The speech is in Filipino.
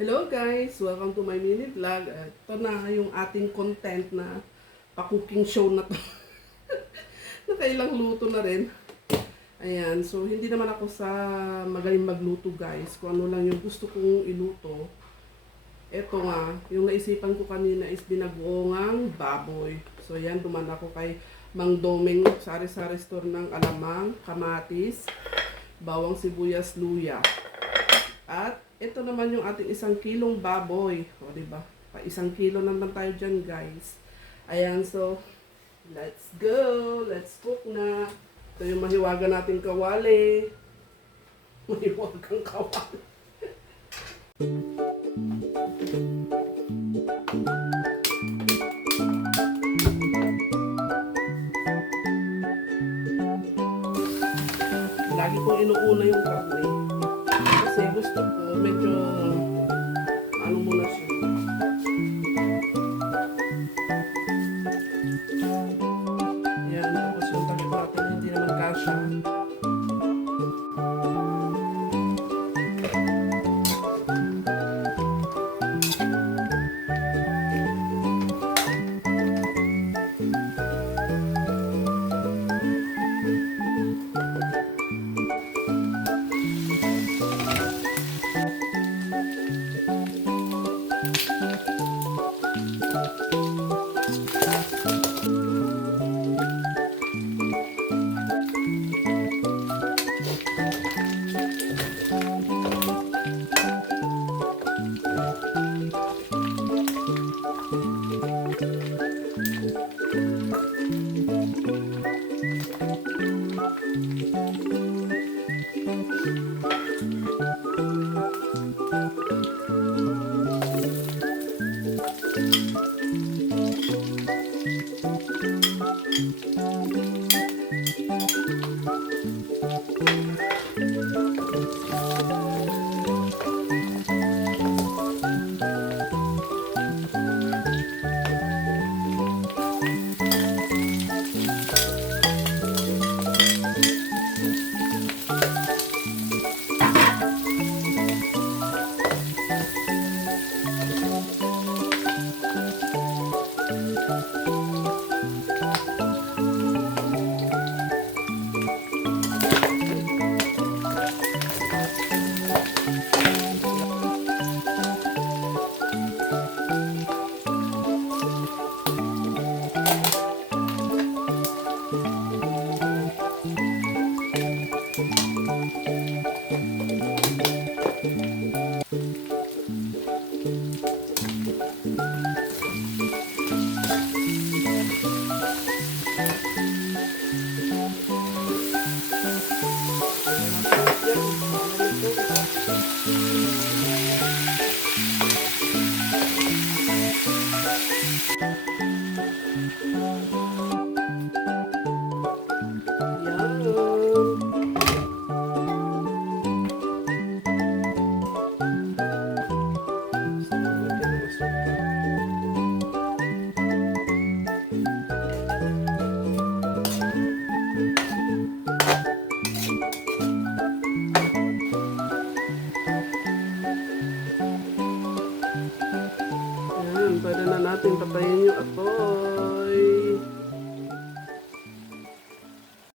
Hello guys! Welcome to my mini vlog. Ito na yung ating content na pa-cooking show na to. Nakailang luto na rin. Ayan, so hindi naman ako sa magaling magluto guys. Kung ano lang yung gusto kong iluto. Ito nga, yung naisipan ko kanina is binagoongang baboy. So ayan, duman ako kay Mang Doming sari-sari store ng alamang, kamatis, bawang sibuyas, luya. At ito naman yung ating 1 kilong baboy. O, diba? Pa 1 kilo naman tayo dyan, guys. Ayan, so, let's go! Let's cook na. Ito yung mahiwaga nating kawali. Mahiwagang kawali. Lagi kong inuuna yung karne. Kasi gusto ko medyo ano muna siya. Yan, tapos yung takip natin hindi naman kasha. Pwede na natin patayin yung apoy.